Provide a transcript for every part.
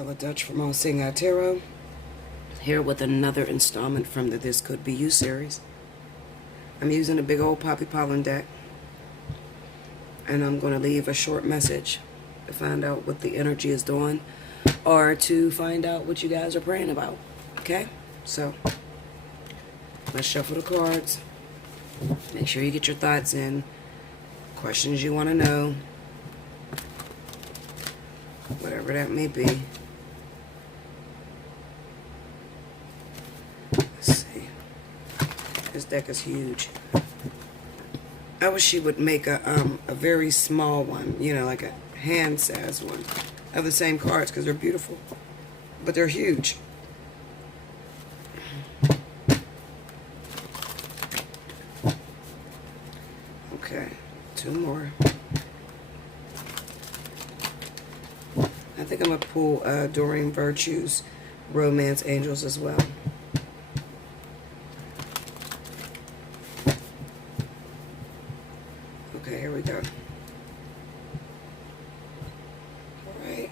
Bella Dutch from Allseeingeyetarot, here with another installment from the This Could Be You series. I'm using a big old poppy pollen deck, and I'm going to leave a short message to find out what the energy is doing, or to find out what you guys are praying about. Okay? So, let's shuffle the cards. Make sure you get your thoughts in. Questions you want to know. Whatever that may be. Let's see. This deck is huge. I wish she would make a very small one, you know, like a hand size one of the same cards, because they're beautiful, but they're huge. Okay, two more. I think I'm going to pull Doreen Virtue's Romance Angels as well. Okay, here we go. Alright.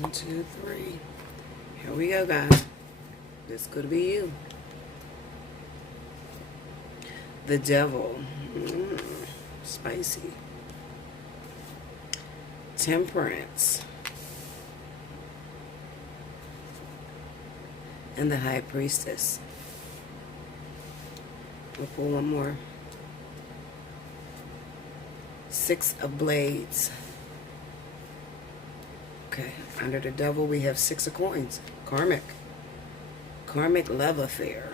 1, 2, 3. Here we go, guys. This could be you. The Devil. Spicy. Temperance. And the High Priestess. We'll pull one more. 6 of Blades. Okay, under the Devil we have 6 of Coins. Karmic. Karmic love affair.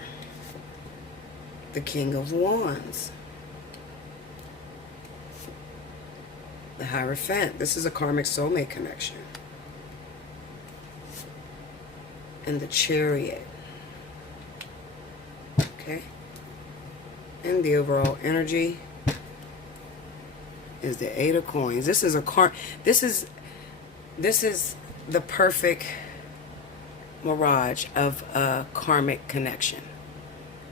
The King of Wands. The Hierophant. This is a karmic soulmate connection. And the Chariot. Okay. And the overall energy is the 8 of Coins. This is this is the perfect mirage of a karmic connection.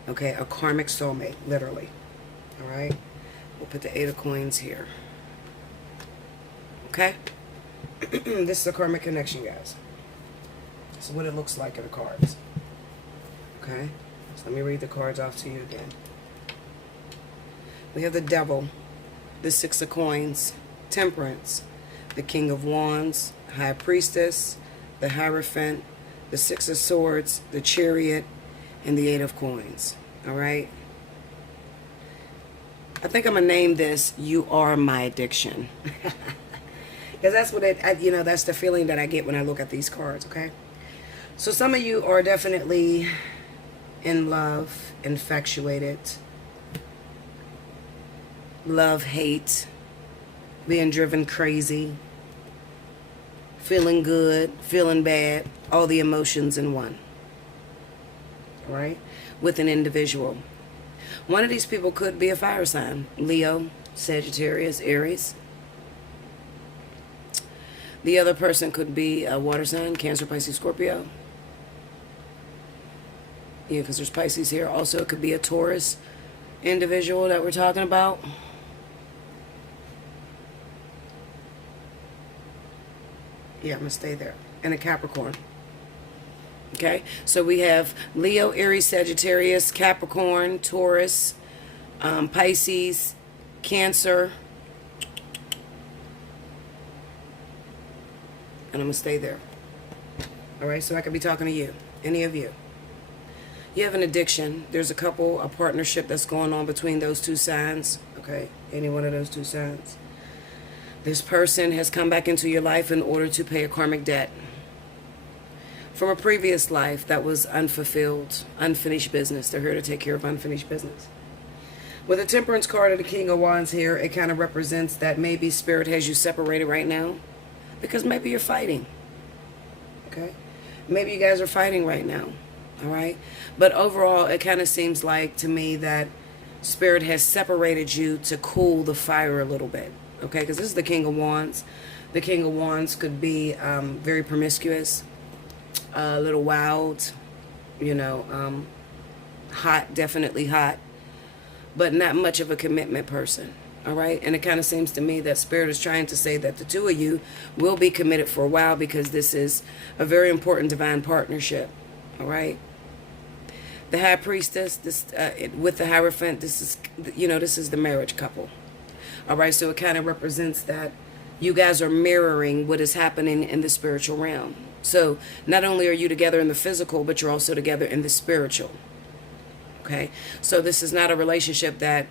Okay, a karmic soulmate, literally. All right. We'll put the 8 of Coins here. Okay? This is a karmic connection, guys. This is what it looks like in the cards. Okay? So let me read the cards off to you again. We have the Devil, the 6 of Coins, Temperance, the King of Wands, High Priestess, the Hierophant, the 6 of Swords, the Chariot, and the 8 of Coins. Alright? I think I'm going to name this, You Are My Addiction. Because that's what that's the feeling that I get when I look at these cards, okay? So some of you are definitely in love, infatuated, love, hate, being driven crazy, feeling good, feeling bad, all the emotions in one, all right? With an individual. One of these people could be a fire sign. Leo, Sagittarius, Aries. The other person could be a water sign, Cancer, Pisces, Scorpio. Yeah, because there's Pisces here. Also, it could be a Taurus individual that we're talking about. Yeah, I'm going to stay there. And a Capricorn. Okay? So we have Leo, Aries, Sagittarius, Capricorn, Taurus, Pisces, Cancer. And I'm going to stay there. Alright, so I could be talking to you. Any of you. You have an addiction. There's a partnership that's going on between those two signs. Okay, any one of those two signs. This person has come back into your life in order to pay a karmic debt. From a previous life that was unfulfilled, unfinished business. They're here to take care of unfinished business. With the Temperance card of the King of Wands here, it kind of represents that maybe Spirit has you separated right now. Because maybe you're fighting. Okay? Maybe you guys are fighting right now. Alright? But overall, it kind of seems like to me that Spirit has separated you to cool the fire a little bit. Okay? Because this is the King of Wands. The King of Wands could be very promiscuous. A little wild. You know, hot. Definitely hot. But not much of a commitment person. All right. And it kind of seems to me that Spirit is trying to say that the two of you will be committed for a while, because this is a very important divine partnership. All right. The High Priestess, this with the Hierophant, this is, this is the marriage couple. All right. So it kind of represents that you guys are mirroring what is happening in the spiritual realm. So not only are you together in the physical, but you're also together in the spiritual. Okay. So this is not a relationship that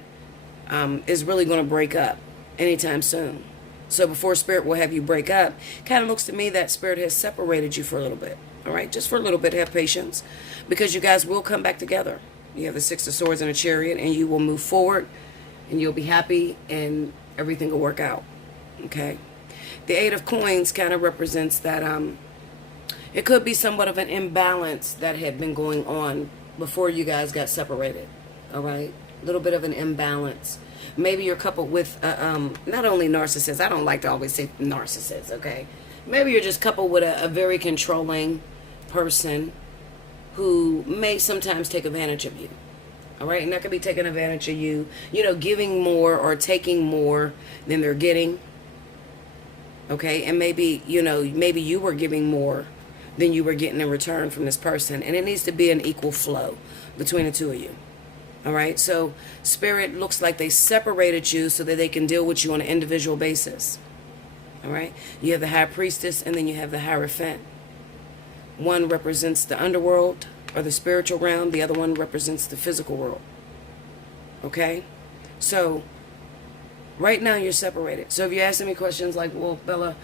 is really going to break up anytime soon. So before Spirit will have you break up, kind of looks to me that Spirit has separated you for a little bit. All right, just for a little bit, have patience, because you guys will come back together. You have the Six of Swords and a Chariot, and you will move forward, and you'll be happy, and everything will work out. Okay. The Eight of Coins kind of represents that it could be somewhat of an imbalance that had been going on before you guys got separated. All right. A little bit of an imbalance. Maybe you're coupled with not only narcissists. I don't like to always say narcissists, okay? Maybe you're just coupled with a very controlling person who may sometimes take advantage of you. All right? And that could be taking advantage of you, giving more or taking more than they're getting. Okay? And maybe you were giving more than you were getting in return from this person. And it needs to be an equal flow between the two of you. All right, so Spirit looks like they separated you so that they can deal with you on an individual basis. All right, you have the High Priestess, and then you have the Hierophant. One represents the underworld or the spiritual realm. The other one represents the physical world. Okay, so right now you're separated. So if you're asking me questions like, well, Bella,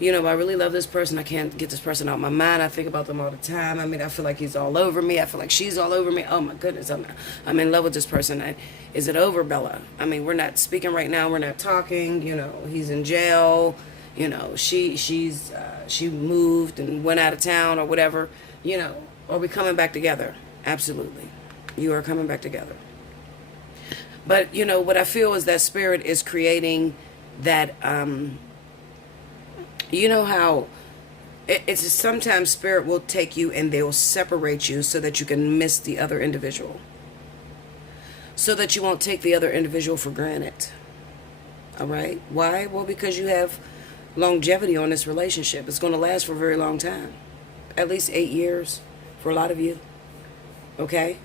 I really love this person. I can't get this person out of my mind. I think about them all the time. I mean, I feel like he's all over me. I feel like she's all over me. Oh, my goodness. I'm in love with this person. Is it over, Bella? I mean, we're not speaking right now. We're not talking. He's in jail. She moved and went out of town or whatever. Are we coming back together? Absolutely. You are coming back together. But, what I feel is that Spirit is creating that... how it's sometimes Spirit will take you and they'll separate you so that you can miss the other individual. So that you won't take the other individual for granted. All right? Why? Well, because you have longevity on this relationship. It's going to last for a very long time. At least 8 years for a lot of you. Okay?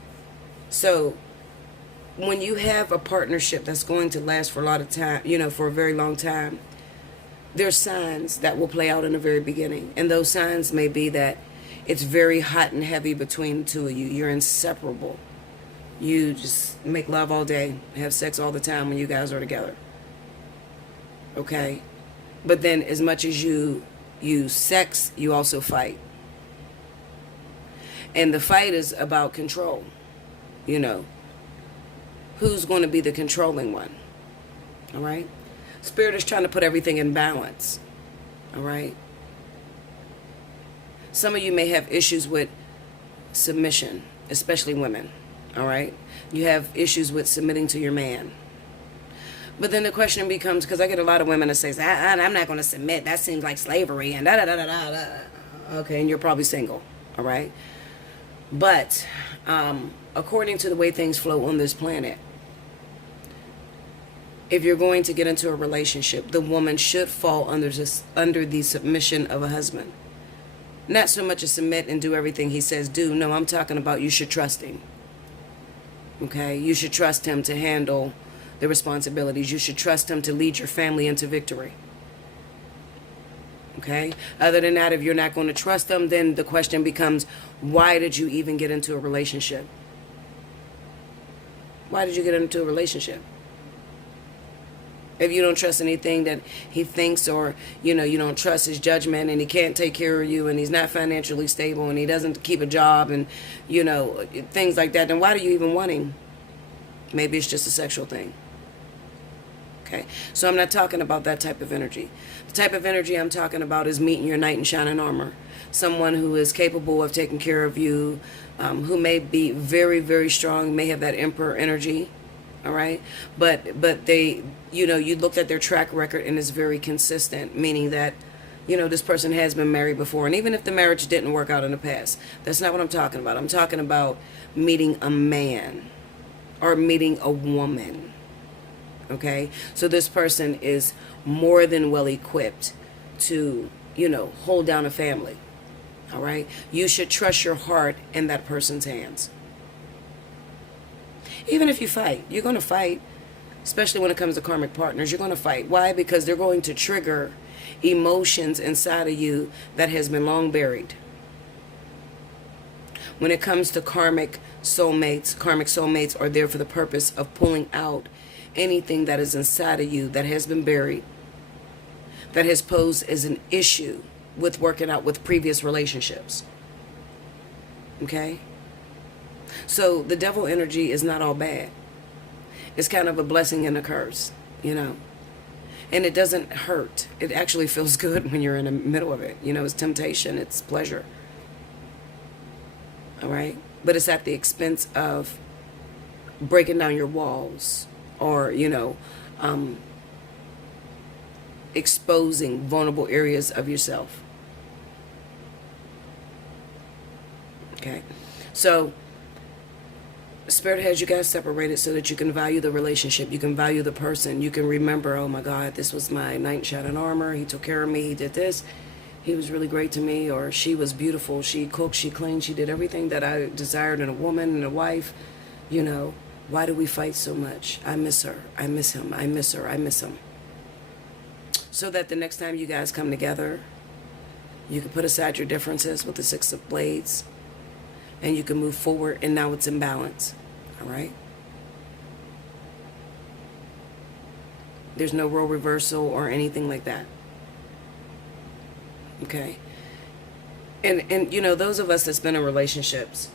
So when you have a partnership that's going to last for a lot of time, for a very long time, there's signs that will play out in the very beginning. And those signs may be that it's very hot and heavy between the two of you. You're inseparable. You just make love all day, have sex all the time when you guys are together. Okay? But then as much as you sex, you also fight. And the fight is about control. Who's going to be the controlling one? All right? Spirit is trying to put everything in balance. All right? Some of you may have issues with submission, especially women. All right? You have issues with submitting to your man. But then the question becomes, because I get a lot of women that say, I'm not going to submit. That seems like slavery and da-da-da-da-da. Okay, and you're probably single. All right? But according to the way things flow on this planet, if you're going to get into a relationship, the woman should fall under the submission of a husband. Not so much as submit and do everything he says do. No, I'm talking about you should trust him. Okay? You should trust him to handle the responsibilities. You should trust him to lead your family into victory. Okay? Other than that, if you're not going to trust him, then the question becomes, why did you even get into a relationship? Why did you get into a relationship? If you don't trust anything that he thinks, or, you don't trust his judgment, and he can't take care of you, and he's not financially stable, and he doesn't keep a job, and, things like that, then why do you even want him? Maybe it's just a sexual thing. Okay? So I'm not talking about that type of energy. The type of energy I'm talking about is meeting your knight in shining armor. Someone who is capable of taking care of you, who may be very, very strong, may have that emperor energy. All right, but they, you looked at their track record and it's very consistent, meaning that, this person has been married before, and even if the marriage didn't work out in the past, that's not what I'm talking about. I'm talking about meeting a man or meeting a woman. Okay? So this person is more than well equipped to, hold down a family. All right? You should trust your heart in that person's hands. Even if you fight, you're going to fight. Especially when it comes to karmic partners, you're going to fight. Why? Because they're going to trigger emotions inside of you that has been long buried. When it comes to karmic soulmates are there for the purpose of pulling out anything that is inside of you that has been buried, that has posed as an issue with working out with previous relationships. Okay? So the devil energy is not all bad. It's kind of a blessing and a curse, And it doesn't hurt. It actually feels good when you're in the middle of it. It's temptation. It's pleasure. All right? But it's at the expense of breaking down your walls or, exposing vulnerable areas of yourself. Okay? So Spirit has you guys separated so that you can value the relationship. You can value the person. You can remember, oh my God, this was my knight in shining armor. He took care of me. He did this. He was really great to me. Or she was beautiful. She cooked. She cleaned. She did everything that I desired in a woman and a wife. Why do we fight so much? I miss her. I miss him. I miss her. I miss him. So that the next time you guys come together, you can put aside your differences with the Six of Blades. And you can move forward, and now it's in balance. All right? There's no role reversal or anything like that. Okay? And those of us that's been in relationships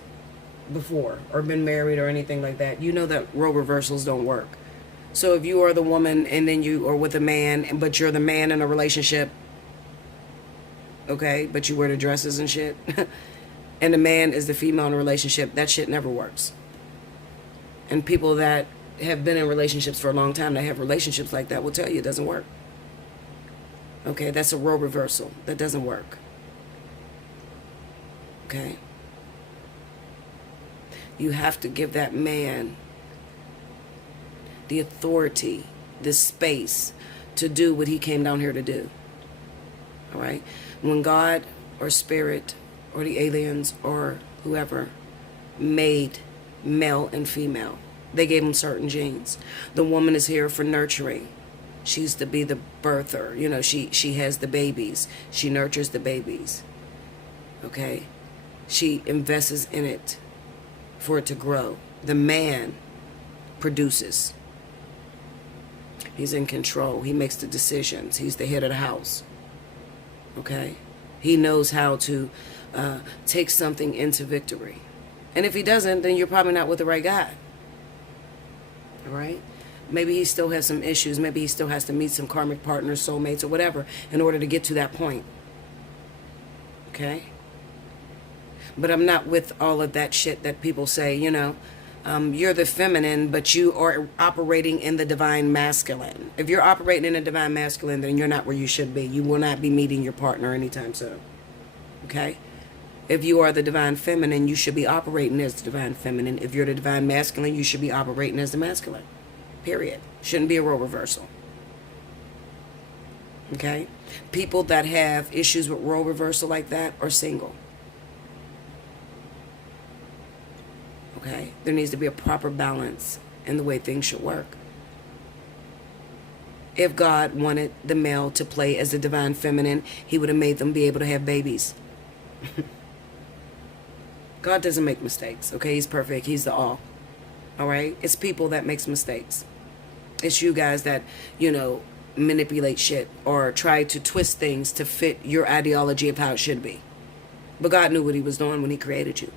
before or been married or anything like that, that role reversals don't work. So if you are the woman and then you are with a man, but you're the man in a relationship, okay, but you wear the dresses and shit, and the man is the female in a relationship, that shit never works. And people that have been in relationships for a long time, that have relationships like that, will tell you it doesn't work. Okay, that's a role reversal. That doesn't work. Okay? You have to give that man the authority, the space to do what he came down here to do. All right? When God or Spirit or the aliens or whoever made male and female, they gave them certain genes. The woman is here for nurturing. She's to be the birther. She has the babies. She nurtures the babies. Okay? She invests in it for it to grow. The man produces. He's in control. He makes the decisions. He's the head of the house. Okay? He knows how to take something into victory. And if he doesn't, then you're probably not with the right guy. All right? Maybe he still has some issues. Maybe he still has to meet some karmic partners, soulmates, or whatever in order to get to that point. Okay? But I'm not with all of that shit that people say, you're the feminine, but you are operating in the divine masculine. If you're operating in the divine masculine, then you're not where you should be. You will not be meeting your partner anytime soon. Okay? If you are the divine feminine, you should be operating as the divine feminine. If you're the divine masculine, you should be operating as the masculine. Period. Shouldn't be a role reversal. Okay? People that have issues with role reversal like that are single. Okay? There needs to be a proper balance in the way things should work. If God wanted the male to play as the divine feminine, he would have made them be able to have babies. God doesn't make mistakes, okay? He's perfect. He's the all right? It's people that makes mistakes. It's you guys that, manipulate shit or try to twist things to fit your ideology of how it should be. But God knew what he was doing when he created you.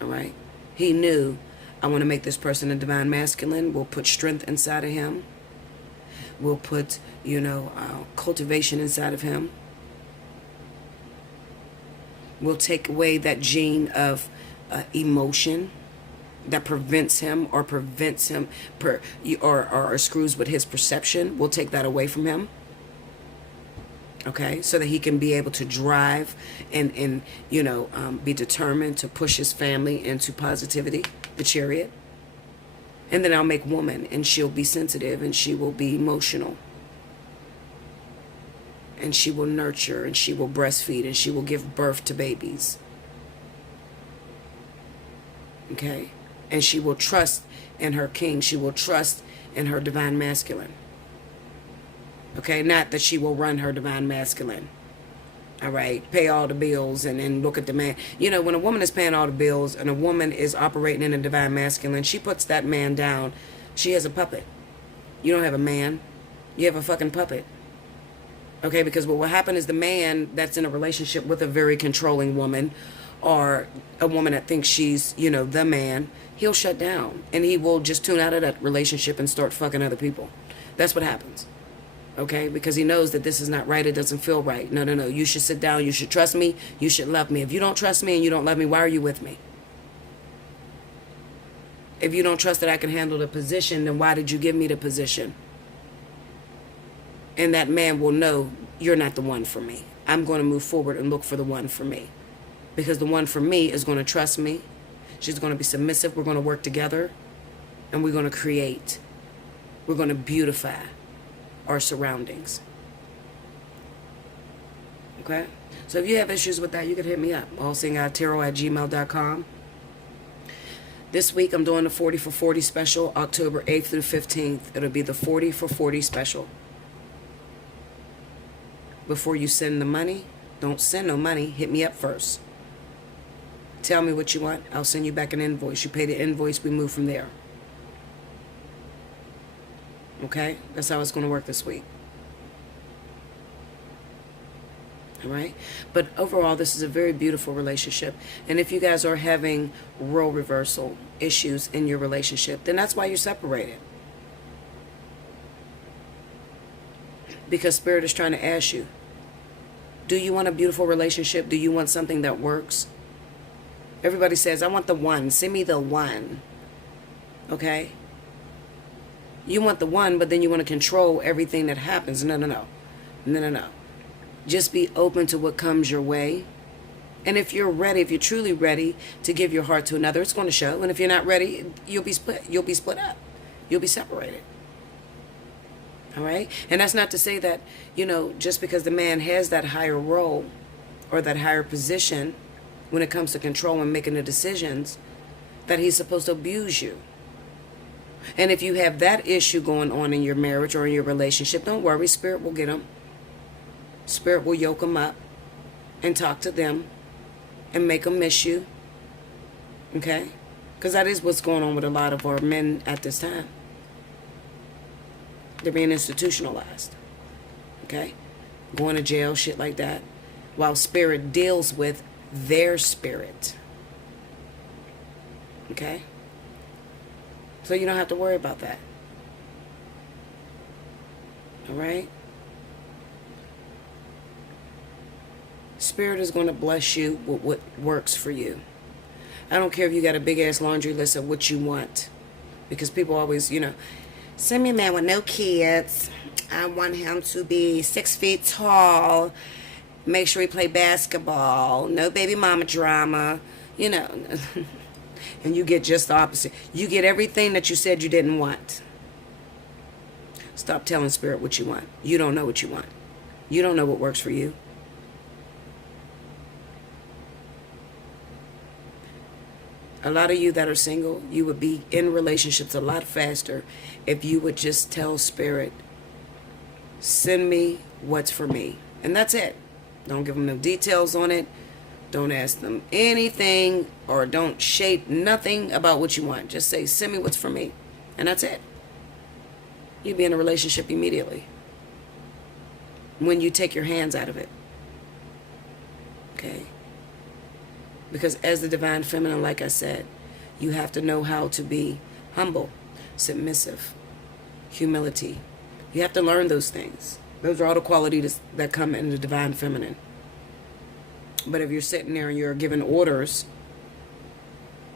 All right? He knew, I want to make this person a divine masculine. We'll put strength inside of him. We'll put, cultivation inside of him. We'll take away that gene of emotion that prevents him or or screws with his perception. We'll take that away from him. Okay, so that he can be able to drive and be determined to push his family into positivity, the chariot. And then I'll make woman, and she'll be sensitive, and she will be emotional. And she will nurture, and she will breastfeed, and she will give birth to babies. Okay? And she will trust in her king. She will trust in her divine masculine. Okay? Not that she will run her divine masculine. All right? Pay all the bills and then look at the man. You know, when a woman is paying all the bills and a woman is operating in a divine masculine, she puts that man down. She has a puppet. You don't have a man. You have a fucking puppet. Okay? Because what will happen is the man that's in a relationship with a very controlling woman, or a woman that thinks she's, you know, the man, he'll shut down. And he will just tune out of that relationship and start fucking other people. That's what happens. Okay? Because he knows that this is not right. It doesn't feel right. No, no, no. You should sit down. You should trust me. You should love me. If you don't trust me and you don't love me, why are you with me? If you don't trust that I can handle the position, then why did you give me the position? And that man will know you're not the one for me. I'm going to move forward and look for the one for me. Because the one for me is going to trust me. She's going to be submissive. We're going to work together. And we're going to create. We're going to beautify our surroundings. Okay? So if you have issues with that, you can hit me up. Allseeingeyetarot@gmail.com. This week I'm doing the 40 for 40 special, October 8th through 15th. It'll be the 40 for 40 special. Before you send the money, don't send no money. Hit me up first. Tell me what you want. I'll send you back an invoice. You pay the invoice, we move from there. Okay? That's how it's going to work this week. All right? But overall, this is a very beautiful relationship. And if you guys are having role reversal issues in your relationship, then that's why you're separated. Because Spirit is trying to ask you, do you want a beautiful relationship? Do you want something that works? Everybody says, I want the one. Send me the one. Okay? You want the one, but then you want to control everything that happens. No, no, no. No, no, no. Just be open to what comes your way. And if you're ready, if you're truly ready to give your heart to another, it's going to show. And if you're not ready, you'll be split. You'll be split up. You'll be separated. All right? And that's not to say that, you know, just because the man has that higher role or that higher position when it comes to control and making the decisions, that he's supposed to abuse you. And if you have that issue going on in your marriage or in your relationship, don't worry. Spirit will get them. Spirit will yoke them up and talk to them and make them miss you. Okay? Because that is what's going on with a lot of our men at this time. They're being institutionalized. Okay? Going to jail, shit like that. While Spirit deals with their spirit. Okay? So you don't have to worry about that. All right? Spirit is going to bless you with what works for you. I don't care if you got a big ass laundry list of what you want. Because people always, you know, send me a man with no kids. I want him to be 6 feet tall. Make sure he play basketball. No baby mama drama. You know. And you get just the opposite. You get everything that you said you didn't want. Stop telling Spirit what you want. You don't know what you want. You don't know what works for you. A lot of you that are single, you would be in relationships a lot faster if you would just tell Spirit, send me what's for me. And that's it. Don't give them no details on it. Don't ask them anything or don't shape nothing about what you want. Just say, send me what's for me. And that's it. You'll be in a relationship immediately when you take your hands out of it. Okay? Because as the divine feminine, like I said, you have to know how to be humble, submissive, humility. You have to learn those things. Those are all the qualities that come in the divine feminine. But if you're sitting there and you're giving orders,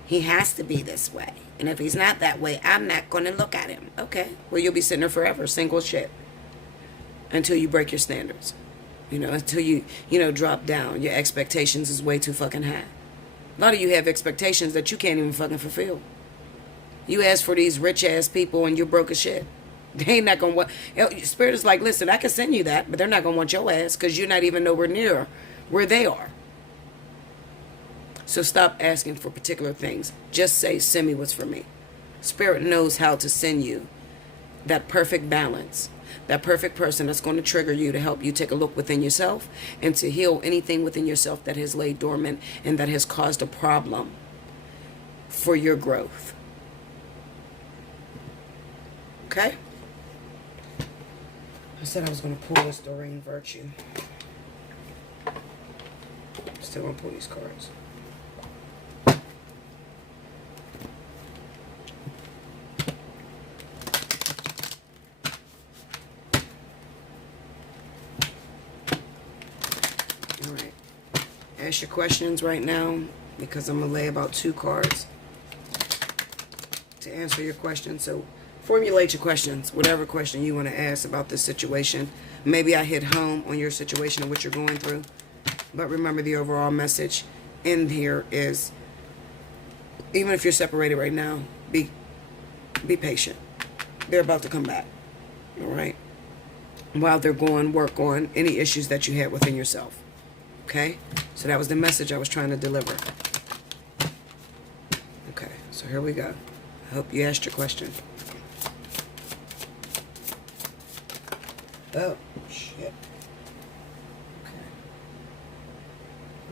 he has to be this way. And if he's not that way, I'm not going to look at him. Okay. Well, you'll be sitting there forever, single shit. Until you break your standards. You know, until you drop down. Your expectations is way too fucking high. A lot of you have expectations that you can't even fucking fulfill. You ask for these rich ass people and you're broke as shit. They ain't not gonna want. Spirit is like, listen, I can send you that, but they're not gonna want your ass because you're not even nowhere near where they are. So stop asking for particular things. Just say, send me what's for me. Spirit knows how to send you that perfect balance, that perfect person that's going to trigger you to help you take a look within yourself and to heal anything within yourself that has laid dormant and that has caused a problem for your growth. Okay? I said I was going to pull this Doreen Virtue. Still going to pull these cards. All right. Ask your questions right now because I'm going to lay about 2 cards to answer your questions. So formulate your questions, whatever question you want to ask about this situation. Maybe I hit home on your situation and what you're going through. But remember, the overall message in here is, even if you're separated right now, be patient. They're about to come back. All right? While they're going work on any issues that you had within yourself. Okay? So that was the message I was trying to deliver. Okay, so here we go. I hope you asked your question. Oh, shit. Okay.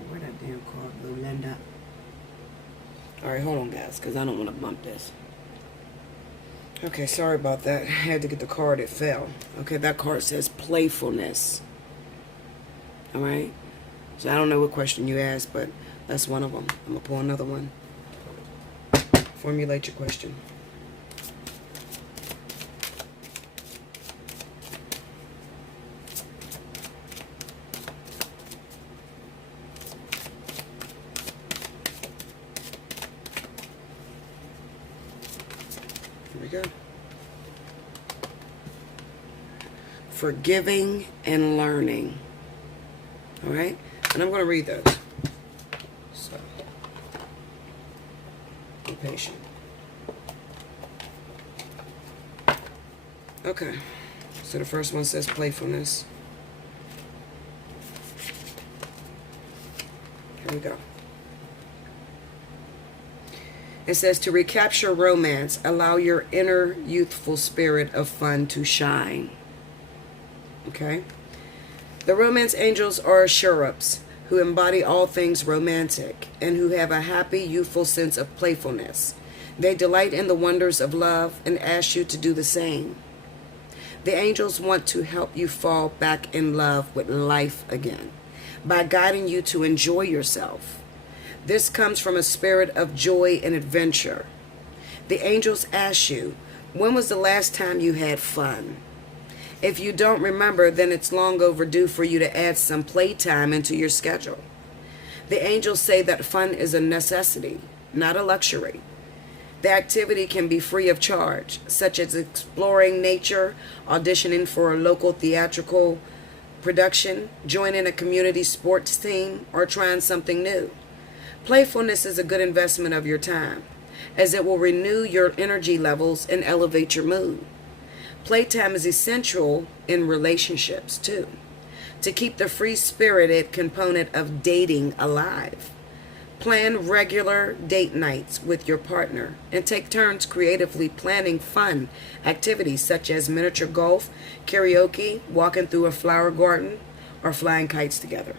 Where that damn card go, Linda? Alright, hold on, guys, because I don't want to bump this. Okay, sorry about that. I had to get the card. It fell. Okay, that card says Playfulness. Alright? So I don't know what question you asked, but that's one of them. I'm going to pull another one. Formulate your question. Here we go. Forgiving and learning. All right? And I'm going to read those. So, be patient. Okay. So the first one says Playfulness. Here we go. It says, to recapture romance, allow your inner youthful spirit of fun to shine. Okay? The romance angels are cherubs who embody all things romantic and who have a happy, youthful sense of playfulness. They delight in the wonders of love and ask you to do the same. The angels want to help you fall back in love with life again by guiding you to enjoy yourself. This comes from a spirit of joy and adventure. The angels ask you, when was the last time you had fun? If you don't remember, then it's long overdue for you to add some playtime into your schedule. The angels say that fun is a necessity, not a luxury. The activity can be free of charge, such as exploring nature, auditioning for a local theatrical production, joining a community sports team, or trying something new. Playfulness is a good investment of your time, as it will renew your energy levels and elevate your mood. Playtime is essential in relationships, too, to keep the free-spirited component of dating alive. Plan regular date nights with your partner and take turns creatively planning fun activities such as miniature golf, karaoke, walking through a flower garden, or flying kites together.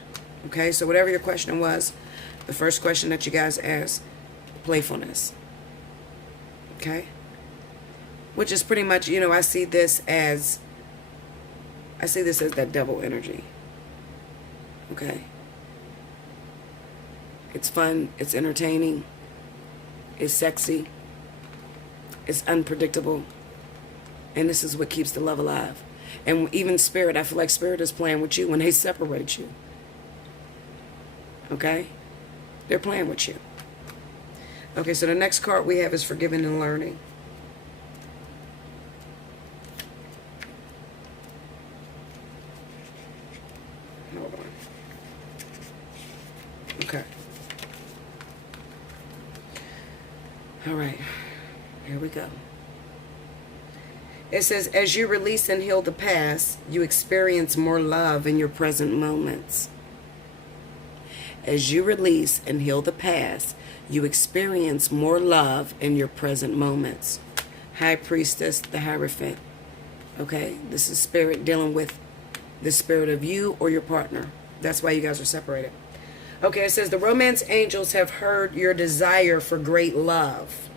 Okay, so whatever your question was, the first question that you guys asked, playfulness. Okay? Which is pretty much, you know, I see this as that devil energy. Okay? It's fun, it's entertaining, it's sexy, it's unpredictable, and this is what keeps the love alive. And even spirit, I feel like spirit is playing with you when they separate you. Okay? They're playing with you. Okay, so the next card we have is Forgiving and Learning. Hold on. Okay. All right. Here we go. It says, as you release and heal the past, you experience more love in your present moments. As you release and heal the past, you experience more love in your present moments. High Priestess, the Hierophant. Okay? This is spirit dealing with the spirit of you or your partner. That's why you guys are separated. Okay, it says, the romance angels have heard your desire for great love,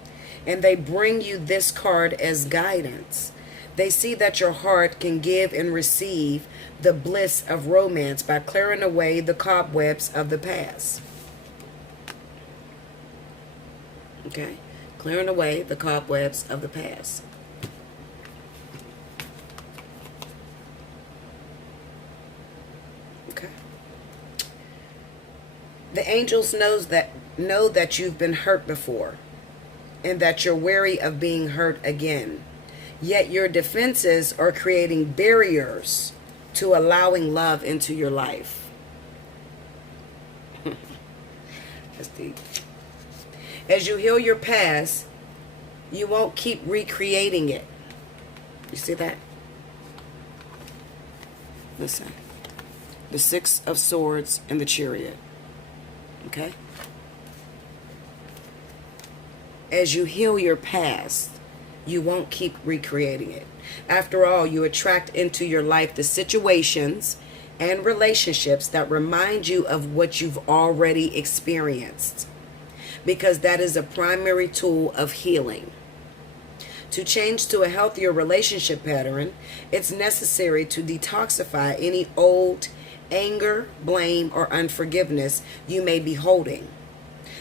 and they bring you this card as guidance. They see that your heart can give and receive the bliss of romance by clearing away the cobwebs of the past. Okay? Clearing away the cobwebs of the past. Okay? The angels know that you've been hurt before, and that you're wary of being hurt again. Yet your defenses are creating barriers to allowing love into your life. That's deep. As you heal your past, you won't keep recreating it. You see that? Listen. The Six of Swords and the Chariot. Okay? As you heal your past, you won't keep recreating it. After all, you attract into your life the situations and relationships that remind you of what you've already experienced, because that is a primary tool of healing. To change to a healthier relationship pattern, it's necessary to detoxify any old anger, blame, or unforgiveness you may be holding.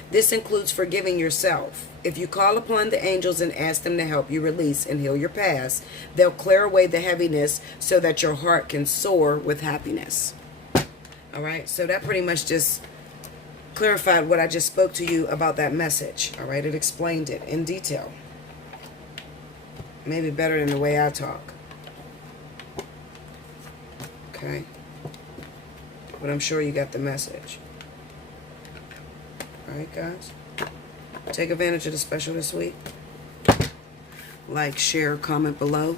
This includes forgiving yourself. If you call upon the angels and ask them to help you release and heal your past, they'll clear away the heaviness so that your heart can soar with happiness. All right, so that pretty much just clarified what I just spoke to you about that message. All right, it explained it in detail. Maybe better than the way I talk. Okay, but I'm sure you got the message. All right, guys. Take advantage of the special this week. Like, share, comment below.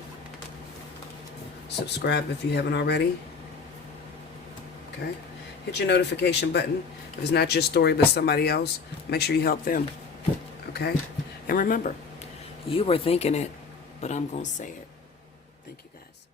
Subscribe if you haven't already. Okay? Hit your notification button. If it's not your story but somebody else, make sure you help them. Okay? And remember, you were thinking it, but I'm going to say it. Thank you, guys.